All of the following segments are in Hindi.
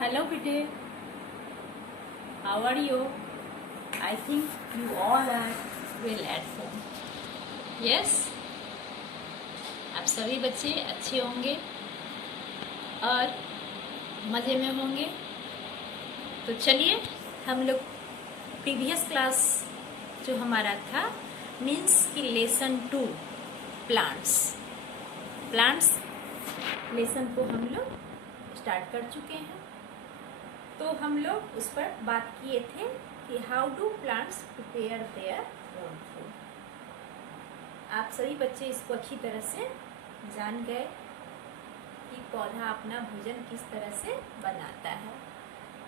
Hello, Pite. How are you? I think you all are well at home. Yes, आप सभी बच्चे अच्छे होंगे और मज़े में होंगे। तो चलिए हम लोग प्रीवियस क्लास जो हमारा था मीन्स की लेसन 2 प्लांट्स लेसन को हम लोग स्टार्ट कर चुके हैं। तो हम लोग उस पर बात किए थे कि how do plants prepare their own food. आप सभी बच्चे इसको अच्छी तरह से जान गए कि पौधा अपना भोजन किस तरह से बनाता है।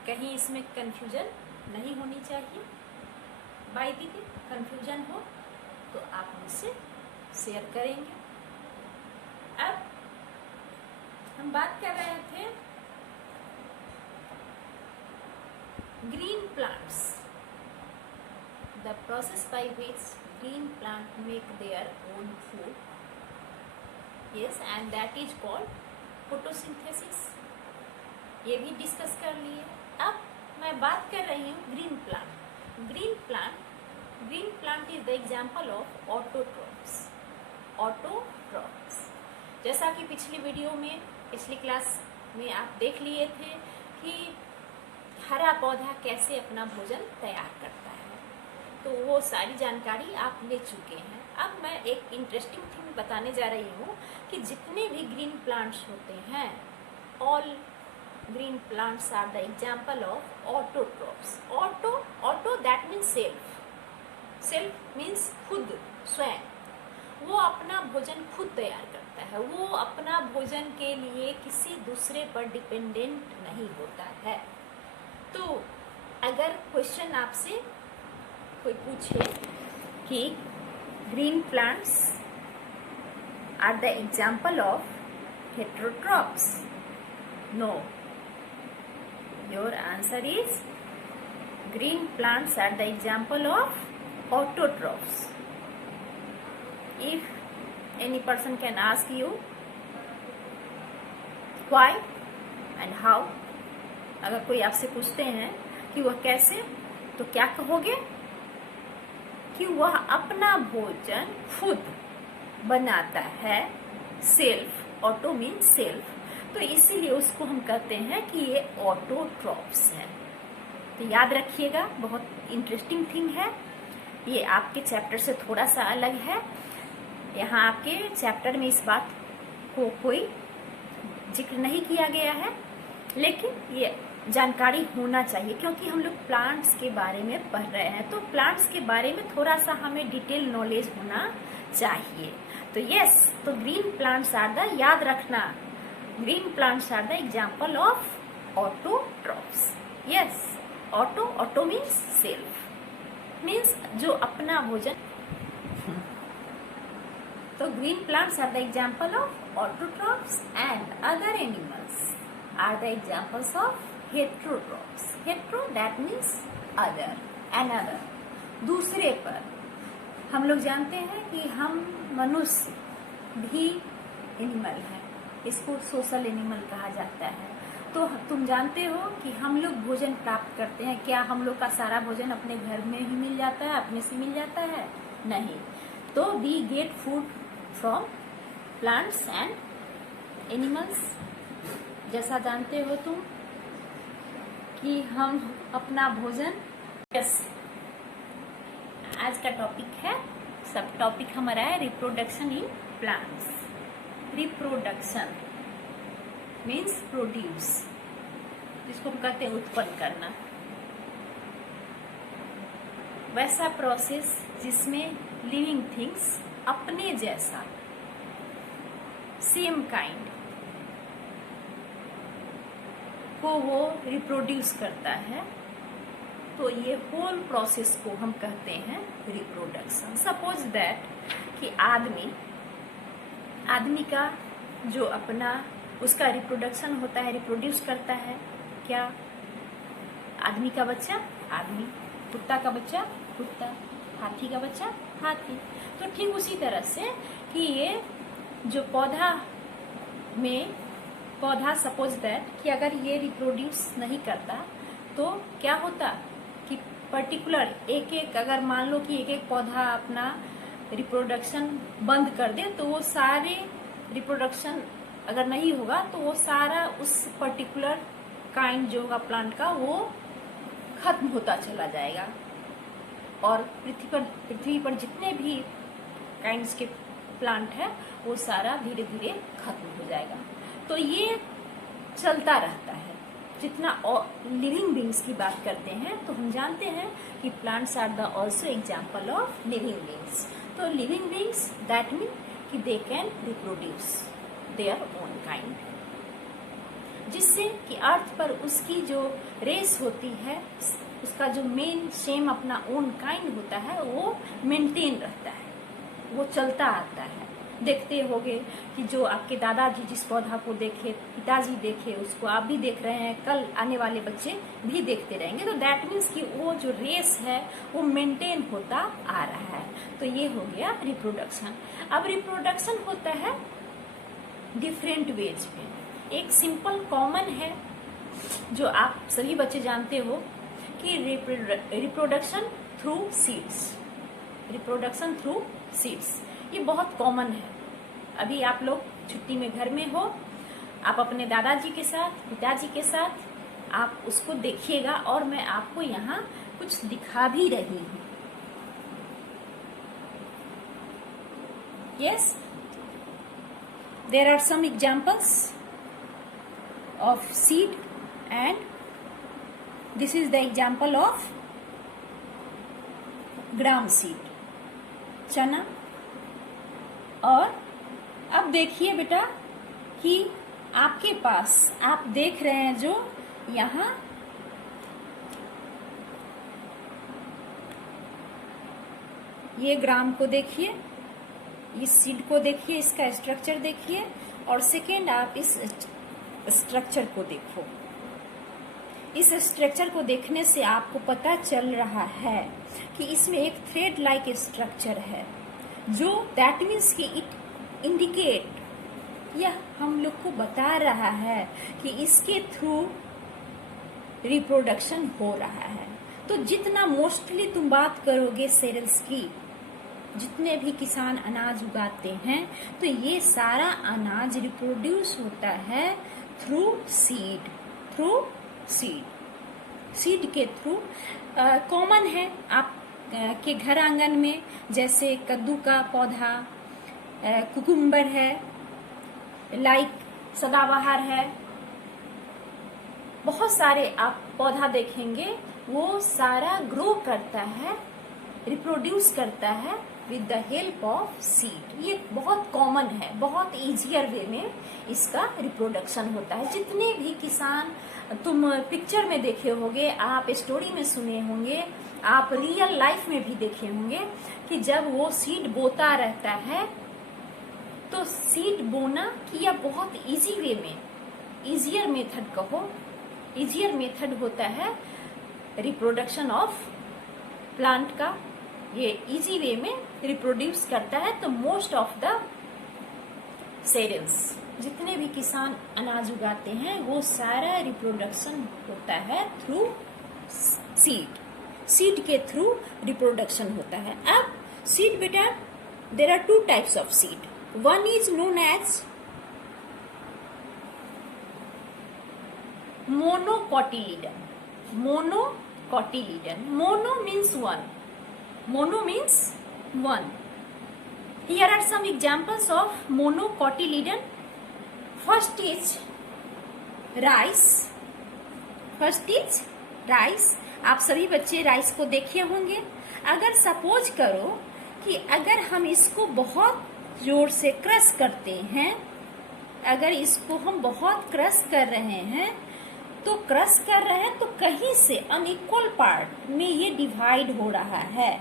कहीं इसमें कंफ्यूजन नहीं होनी चाहिए। बाय द वे कंफ्यूजन हो तो आप मुझसे शेयर करेंगे। अब हम बात कर रहे थे green plants, the process by which green plant make their own food, yes, and that is called photosynthesis। ये भी डिस्कस कर लिए। अब मैं बात कर रही हूँ green plant is the example of autotrophs. जैसा कि पिछली क्लास में आप देख लिए थे कि हरा पौधा कैसे अपना भोजन तैयार करता है, तो वो सारी जानकारी आप ले चुके हैं। अब मैं एक इंटरेस्टिंग थिंग बताने जा रही हूँ कि जितने भी ग्रीन प्लांट्स होते हैं, all green plants are the example of autotrophs. Auto that means self means खुद, स्वयं। वो अपना भोजन खुद तैयार करता है। वो अपना भोजन के लिए किसी दूसरे पर डिपेंडेंट नहीं होता है। तो अगर क्वेश्चन आपसे कोई पूछे कि green plants are the example of heterotrophs, no, your answer is green plants are the example of autotrophs. If any person can ask you why and how, अगर कोई आपसे पूछते हैं कि वह कैसे, तो क्या कहोगे? कि वह अपना भोजन खुद बनाता है। सेल्फ, ऑटो मीन्स सेल्फ, तो इसीलिए उसको हम कहते हैं कि ये ऑटोट्रॉफ्स है। तो याद रखिएगा, बहुत इंटरेस्टिंग थिंग है। ये आपके चैप्टर से थोड़ा सा अलग है। यहाँ आपके चैप्टर में इस बात को कोई जिक्र नहीं किया गया है, लेकिन ये जानकारी होना चाहिए क्योंकि हम लोग प्लांट्स के बारे में पढ़ रहे हैं। तो प्लांट्स के बारे में थोड़ा सा हमें डिटेल नॉलेज होना चाहिए। तो यस, तो ग्रीन प्लांट्स आर द, याद रखना, green plants are the example of autotrophs. Yes, auto means self, means जो अपना भोजन। तो green plants are the example of autotrophs and other animals are the examples of heterotrophs. Hetero that means other, another, दूसरे पर। हम लोग जानते हैं कि हम मनुष्य भी एनिमल है, इसको सोशल एनिमल कहा जाता है। तो तुम जानते हो कि हम लोग भोजन प्राप्त करते हैं। क्या हम लोग का सारा भोजन अपने घर में ही मिल जाता है, अपने से मिल जाता है? नहीं। तो we get food from plants and animals. जैसा जानते हो तुम कि हम अपना भोजन, यस, आज का टॉपिक है, सब टॉपिक हमारा है reproduction in plants. Reproduction means produce, जिसको हम कहते हैं उत्पन्न करना। वैसा प्रोसेस जिसमें लिविंग थिंग्स अपने जैसा, सेम काइंड को वो रिप्रोड्यूस करता है। तो ये होल प्रोसेस को हम कहते हैं रिप्रोडक्शन। सपोज दैट कि आदमी का जो अपना उसका रिप्रोडक्शन होता है, रिप्रोड्यूस करता है क्या? आदमी का बच्चा आदमी, कुत्ता का बच्चा कुत्ता, हाथी का बच्चा हाथी। तो ठीक उसी तरह से कि ये जो पौधा में पौधा सपोज दैट कि अगर ये रिप्रोड्यूस नहीं करता तो क्या होता कि पर्टिकुलर एक एक, अगर मान लो कि एक एक पौधा अपना रिप्रोडक्शन बंद कर दे तो वो सारे रिप्रोडक्शन अगर नहीं होगा तो वो सारा उस पर्टिकुलर काइंड जो होगा प्लांट का वो खत्म होता चला जाएगा और पृथ्वी पर जितने भी काइंड्स के प्लांट है वो सारा धीरे धीरे खत्म हो जाएगा। तो ये चलता रहता है। जितना लिविंग बींग्स की बात करते हैं तो हम जानते हैं कि plants are the also example of living beings. तो लिविंग बींग्स दैट मीन कि they can reproduce their own kind, जिससे कि अर्थ पर उसकी जो रेस होती है, उसका जो मेन सेम अपना ओन काइंड होता है वो मेंटेन रहता है, वो चलता आता है। देखते होगे कि जो आपके दादाजी जिस पौधा को देखे, पिताजी देखे, उसको आप भी देख रहे हैं, कल आने वाले बच्चे भी देखते रहेंगे। तो दैट मीन्स कि वो जो रेस है वो मेंटेन होता आ रहा है। तो ये हो गया रिप्रोडक्शन। अब रिप्रोडक्शन होता है डिफरेंट वेज में। एक सिंपल कॉमन है जो आप सभी बच्चे जानते हो कि reproduction through seeds, reproduction through seeds, ये बहुत कॉमन है। अभी आप लोग छुट्टी में घर में हो, आप अपने दादाजी के साथ, पिताजी के साथ आप उसको देखिएगा और मैं आपको यहाँ कुछ दिखा भी रही हूँ। Yes, there are some examples of seed and this is the example of gram seed, चना। और अब देखिए बेटा कि आपके पास आप देख रहे हैं जो यहाँ ये ग्राम को देखिए, इस सीड को देखिए, इसका स्ट्रक्चर देखिए, और सेकेंड आप इस स्ट्रक्चर को देखो। इस स्ट्रक्चर को देखने से आपको पता चल रहा है कि इसमें एक थ्रेड लाइक स्ट्रक्चर है, जो दैट मीन्स कि इट इंडिकेट, यह हम लोग को बता रहा है कि इसके थ्रू रिप्रोडक्शन हो रहा है। तो जितना मोस्टली तुम बात करोगे सेरेल्स की, जितने भी किसान अनाज उगाते हैं, तो ये सारा अनाज रिप्रोड्यूस होता है through seed, through seed, seed के थ्रू। कॉमन है आप के घर आंगन में, जैसे कद्दू का पौधा, कुकुम्बर है, लाइक सदाबहार है, बहुत सारे आप पौधा देखेंगे, वो सारा ग्रो करता है, रिप्रोड्यूस करता है with the help of seed. ये बहुत कॉमन है, बहुत इजियर वे में इसका रिप्रोडक्शन होता है। जितने भी किसान तुम पिक्चर में देखे होंगे, आप स्टोरी में सुने होंगे, आप रियल लाइफ में भी देखे होंगे कि जब वो सीड बोता रहता है तो सीड बोना किया बहुत इजी वे में, इजियर मेथड कहो, इजियर मेथड होता है रिप्रोडक्शन ऑफ प्लांट का। ये इजी वे में रिप्रोड्यूस करता है। तो मोस्ट ऑफ द सेरेल्स, जितने भी किसान अनाज उगाते हैं, वो सारा रिप्रोडक्शन होता है थ्रू सीड, सीड के थ्रू रिप्रोडक्शन होता है। अब सीड बेटा, there are two types of seed. One is known as monocotyledon, monocotyledon, mono means one, mono means one. Here are some examples of monocotyledon. First is rice, first is rice। आप सभी बच्चे राइस को देखे होंगे। अगर सपोज करो कि अगर हम इसको बहुत जोर से क्रश करते हैं, अगर इसको हम बहुत क्रश कर रहे हैं, तो क्रश कर रहे हैं तो कहीं से अनइक्वल पार्ट में ये डिवाइड हो रहा है।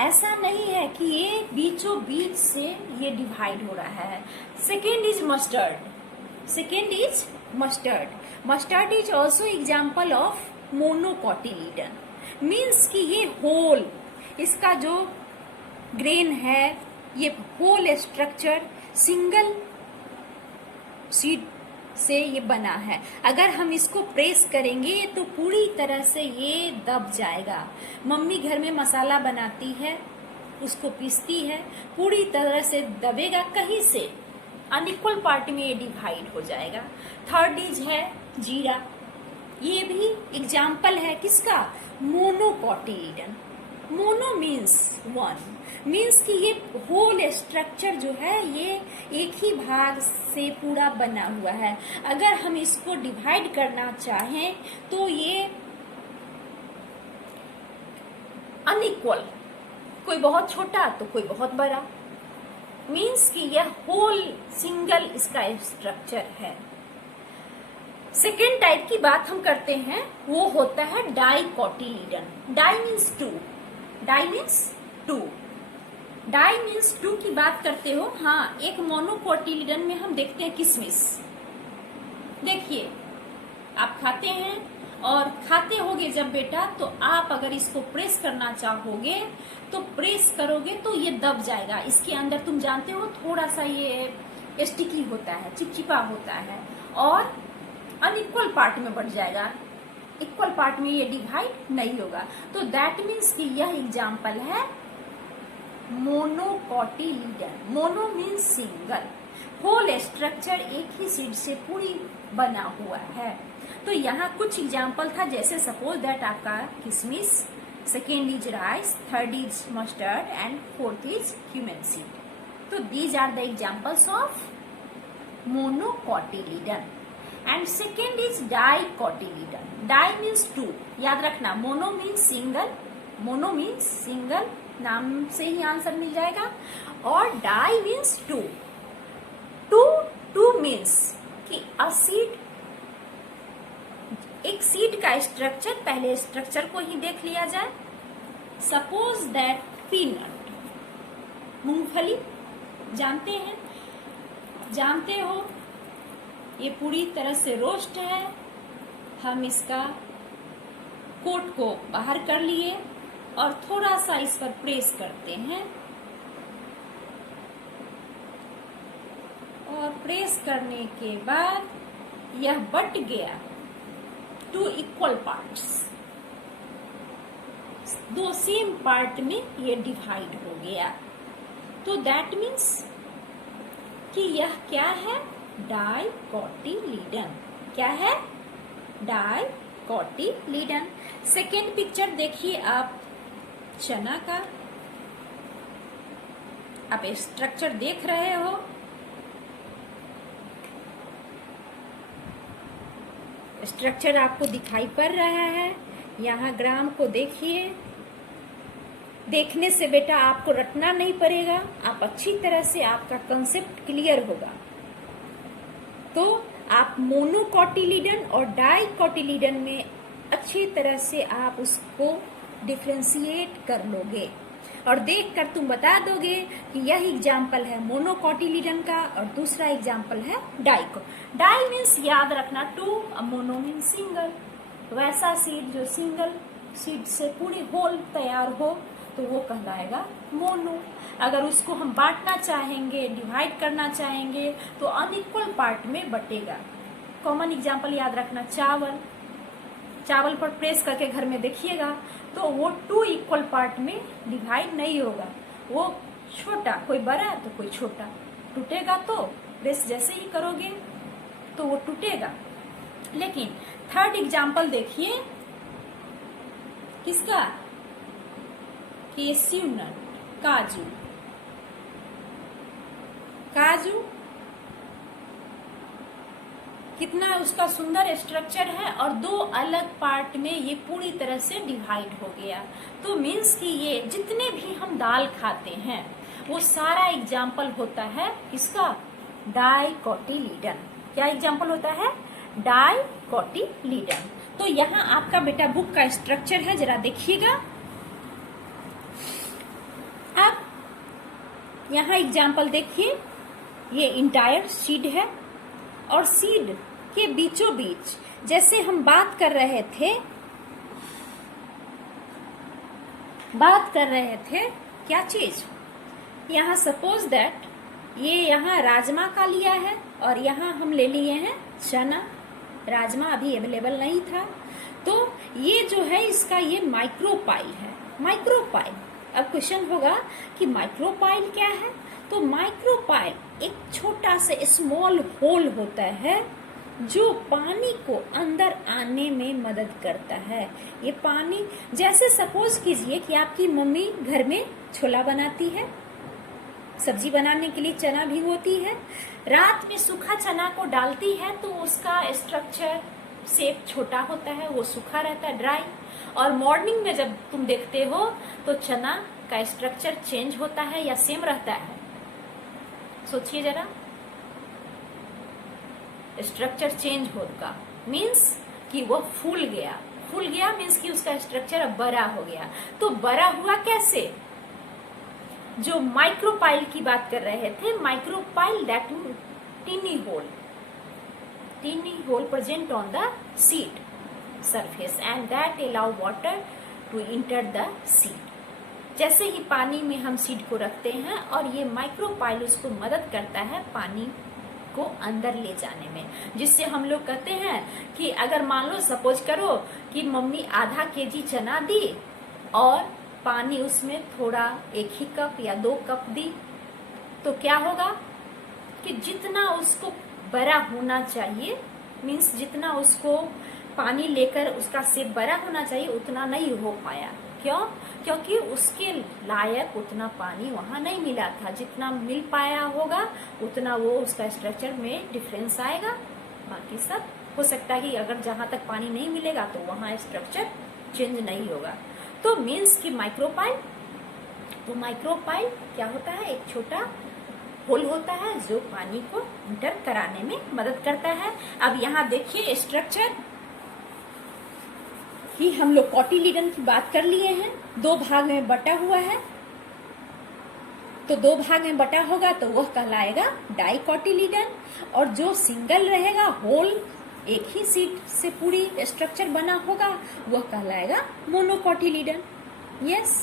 ऐसा नहीं है कि ये बीचों बीच से ये डिवाइड हो रहा है। Second is mustard, second is mustard, mustard is also example of monocotyledon. Means कि ये होल, इसका जो ग्रेन है, ये होल स्ट्रक्चर सिंगल सीड से ये बना है। अगर हम इसको प्रेस करेंगे तो पूरी तरह से ये दब जाएगा। मम्मी घर में मसाला बनाती है, उसको पीसती है, पूरी तरह से दबेगा, कहीं से अनइक्वल पार्ट में ये डिवाइड हो जाएगा। थर्ड इज है जीरा। ये भी एग्जाम्पल है किसका? मोनोकोटिलीडन। मोनो मीन्स वन, मीन्स कि ये होल स्ट्रक्चर जो है ये एक ही भाग से पूरा बना हुआ है। अगर हम इसको डिवाइड करना चाहें तो ये अनइक्वल, कोई बहुत छोटा तो कोई बहुत बड़ा, मीन्स कि यह होल सिंगल इसका स्ट्रक्चर है। सेकेंड टाइप की बात हम करते हैं, वो होता है dicotyledon. Di means two, di means two, di means two की बात करते हो। हाँ, एक मोनोकोटिलीडन में हम देखते हैं किशमिश। देखिए, आप खाते हैं और खाते होगे जब बेटा, तो आप अगर इसको प्रेस करना चाहोगे तो प्रेस करोगे तो ये दब जाएगा। इसके अंदर तुम जानते हो थोड़ा सा ये स्टिकी होता है, चिपचिपा होता है और अनइक्वल पार्ट में बढ़ जाएगा, इक्वल पार्ट में ये डिवाइड नहीं होगा। तो दैट मीन्स कि यह एग्जाम्पल है monocotyledon. Mono means single, whole structure एक ही सीड से पूरी बना हुआ है। तो यहाँ कुछ एग्जाम्पल था, जैसे सपोज दैट आपका किशमिश, second is rice, third is mustard and fourth is human seed. तो these are the examples of monocotyledon. And second is dicotyledon. Di means two, याद रखना, mono means single, mono means single, नाम से ही आंसर मिल जाएगा, और di means two. Two means कि अ सीड, एक सीड का स्ट्रक्चर, पहले स्ट्रक्चर को ही देख लिया जाए। सपोज दैट पीनट, मूंगफली जानते हैं, जानते हो, ये पूरी तरह से रोस्ट है। हम इसका कोट को बाहर कर लिए और थोड़ा सा इस पर प्रेस करते हैं और प्रेस करने के बाद यह बट गया टू इक्वल पार्ट्स, दो सेम पार्ट में ये डिवाइड हो गया। तो दैट मीन्स कि यह क्या है? डाइकोटिलीडन। क्या है? डाइकोटिलीडन। सेकेंड पिक्चर देखिए आप, चना का, आप स्ट्रक्चर देख रहे हो, स्ट्रक्चर आपको दिखाई पड़ रहा है। यहाँ ग्राम को देखिए, देखने से बेटा आपको रटना नहीं पड़ेगा, आप अच्छी तरह से आपका कंसेप्ट क्लियर होगा। तो आप मोनोकोटिलीडन और डाइकोटिलीडन में अच्छी तरह से आप उसको डिफ्रेंशिएट कर लोगे और देखकर तुम बता दोगे कि यह एग्जाम्पल है मोनोकोटिलीडन का और दूसरा एग्जाम्पल है डाइको। डाई मीन्स याद रखना टू, मोनो मीन्स सिंगल। वैसा सीड जो सिंगल सीड से पूरी होल तैयार हो तो वो कहलाएगा मोनो। अगर उसको हम बांटना चाहेंगे, डिवाइड करना चाहेंगे तो अनइक्वल पार्ट में बटेगा। कॉमन एग्जाम्पल याद रखना, चावल, चावल पर प्रेस करके घर में देखिएगा तो वो टू इक्वल पार्ट में डिवाइड नहीं होगा, वो छोटा, कोई बड़ा तो कोई छोटा, टूटेगा तो प्रेस जैसे ही करोगे तो वो टूटेगा। लेकिन थर्ड एग्जाम्पल देखिए किसका? केस्यू नट, काजू। काजू कितना उसका सुंदर स्ट्रक्चर है और दो अलग पार्ट में ये पूरी तरह से डिवाइड हो गया। तो मीन्स कि ये जितने भी हम दाल खाते हैं वो सारा एग्जाम्पल होता है किसका? डाइकोटिलीडन। क्या एग्जाम्पल होता है? डाइकोटिलीडन। तो यहाँ आपका बेटा बुक का स्ट्रक्चर है, जरा देखिएगा। अब यहाँ एग्जाम्पल देखिए, ये इंटायर सीड है और सीड के बीचों बीच जैसे हम बात कर रहे थे क्या चीज? यहाँ सपोज दैट ये यहाँ राजमा का लिया है और यहाँ हम ले लिए हैं चना, राजमा अभी अवेलेबल नहीं था। तो ये जो है इसका ये माइक्रोपाइल है, माइक्रोपाइल। अब क्वेश्चन होगा कि माइक्रोपाइल क्या है? तो माइक्रोपाइल एक छोटा सा स्मॉल होल होता है जो पानी को अंदर आने में मदद करता है। ये पानी, जैसे सपोज कीजिए कि आपकी मम्मी घर में छोला बनाती है, सब्जी बनाने के लिए चना भिगोती है, रात में सूखा चना को डालती है तो उसका स्ट्रक्चर शेप छोटा होता है, वो सूखा रहता है, ड्राई। और मॉर्निंग में जब तुम देखते हो तो चना का स्ट्रक्चर चेंज होता है या सेम रहता है? सोचिए जरा, स्ट्रक्चर चेंज होगा मीन्स कि वो फूल गया, फूल गया मीन्स कि उसका स्ट्रक्चर अब बड़ा हो गया। तो बड़ा हुआ कैसे? जो माइक्रोपाइल की बात कर रहे थे, micropyle that tiny hole present on the seed surface and that allow water to enter the seed। जैसे ही पानी में हम सीड को रखते हैं और ये माइक्रोपाइल उसको मदद करता है पानी को अंदर ले जाने में, जिससे हम लोग कहते हैं कि अगर मान लो सपोज करो कि मम्मी आधा केजी चना दी और पानी उसमें थोड़ा 1 ही कप या 2 कप दी, तो क्या होगा कि जितना उसको बड़ा होना चाहिए, मीन्स जितना उसको पानी लेकर उसका शेप बड़ा होना चाहिए उतना नहीं हो पाया। क्यों? क्योंकि उसके लायक उतना पानी वहां नहीं मिला था। जितना मिल पाया होगा उतना वो उसका स्ट्रक्चर में डिफरेंस आएगा। बाकी सब हो सकता है कि अगर जहां तक पानी नहीं मिलेगा तो वहां स्ट्रक्चर चेंज नहीं होगा। तो मीन्स कि माइक्रोपाइल, तो माइक्रोपाइल क्या होता है? एक छोटा होल होता है जो पानी को इंटर कराने में मदद करता है। अब यहाँ देखिए स्ट्रक्चर कि हम लोग कॉटिलीडन की बात कर लिए हैं, 2 भाग में बटा हुआ है। तो 2 भाग में बटा होगा तो वह कहलाएगा डाइकोटिलीडन, और जो सिंगल रहेगा, होल एक ही सीड से पूरी स्ट्रक्चर बना होगा, वह कहलाएगा मोनोकोटिलीडन। यस,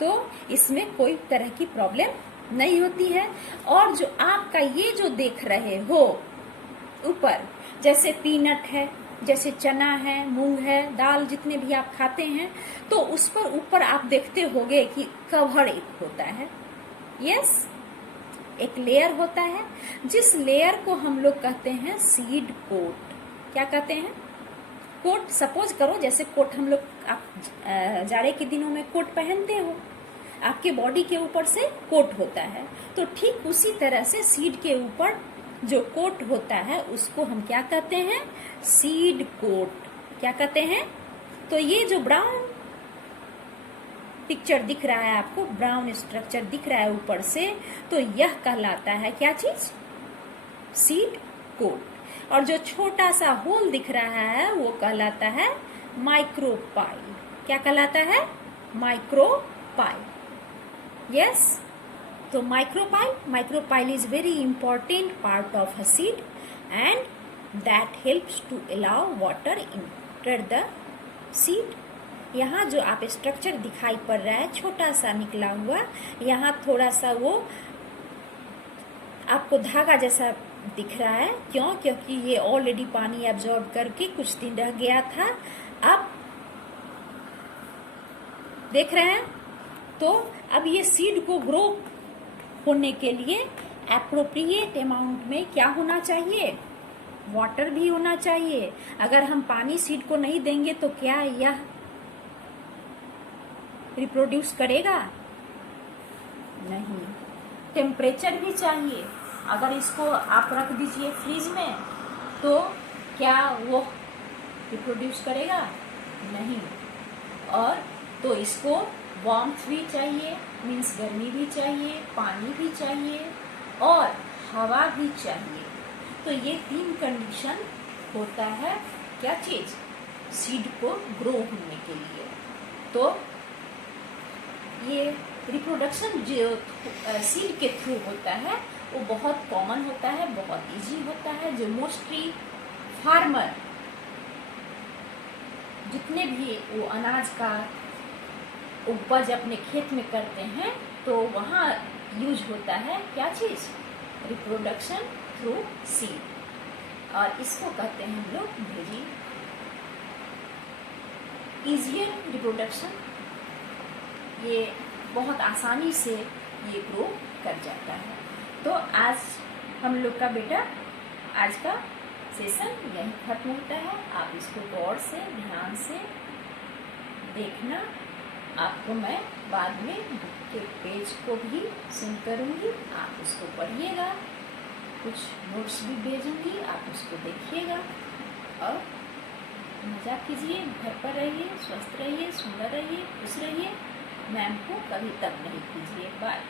तो इसमें कोई तरह की प्रॉब्लम नहीं होती है। और जो आपका ये जो देख रहे हो ऊपर, जैसे पीनट है, जैसे चना है, मूंग है, दाल जितने भी आप खाते हैं, तो उस पर ऊपर आप देखते होंगे कि कवर एक होता है। यस, एक लेयर होता है, जिस लेयर को हम लोग कहते हैं सीड कोट। क्या कहते हैं? कोट। सपोज करो जैसे कोट हम लोग, आप जाड़े के दिनों में कोट पहनते हो, आपके बॉडी के ऊपर से कोट होता है, तो ठीक उसी तरह से सीड के ऊपर जो कोट होता है उसको हम क्या कहते हैं? Seed coat. क्या कहते हैं? तो ये जो ब्राउन पिक्चर दिख रहा है आपको, ब्राउन स्ट्रक्चर दिख रहा है ऊपर से, तो यह कहलाता है क्या चीज? Seed coat. और जो छोटा सा होल दिख रहा है वो कहलाता है माइक्रोपाइल। क्या कहलाता है? माइक्रोपाइल। यस, तो micropyle is very important part of a seed and that helps to allow water enter the seed। यहाँ जो आप स्ट्रक्चर दिखाई पड़ रहा है छोटा सा निकला हुआ, यहाँ थोड़ा सा वो आपको धागा जैसा दिख रहा है। क्यों? क्योंकि ये ऑलरेडी पानी एब्जॉर्ब करके कुछ दिन रह गया था। अब देख रहे हैं? तो अब ये सीड को ग्रो होने के लिए एप्रोप्रिएट अमाउंट में क्या होना चाहिए? वाटर भी होना चाहिए। अगर हम पानी सीड को नहीं देंगे तो क्या यह रिप्रोड्यूस करेगा? नहीं। टेम्परेचर भी चाहिए। अगर इसको आप रख दीजिए फ्रीज में तो क्या वो रिप्रोड्यूस करेगा? नहीं। और तो इसको वार्मथ भी चाहिए, मीन्स गर्मी भी चाहिए, पानी भी चाहिए और हवा भी चाहिए। तो ये 3 कंडीशन होता है क्या चीज? सीड को ग्रो होने के लिए। तो ये रिप्रोडक्शन जो सीड के थ्रू होता है वो बहुत कॉमन होता है, बहुत इजी होता है। जो मोस्टली फार्मर जितने भी वो अनाज का उपज अपने खेत में करते हैं तो वहाँ यूज होता है क्या चीज? रिप्रोडक्शन थ्रू सीड, और इसको कहते हैं हम लोग भेजी ईजियर रिप्रोडक्शन। ये बहुत आसानी से ये ग्रो कर जाता है। तो आज हम लोग का बेटा आज का सेशन यहीं खत्म होता है। आप इसको गौर से ध्यान से देखना। आपको मैं बाद में बुक के पेज को भी सेंड करूँगी, आप उसको पढ़िएगा, कुछ नोट्स भी भेजूँगी, आप उसको देखिएगा और मज़ा कीजिए। घर पर रहिए, स्वस्थ रहिए, सुंदर रहिए, खुश रहिए। मैम को कभी तंग नहीं कीजिए। बाय।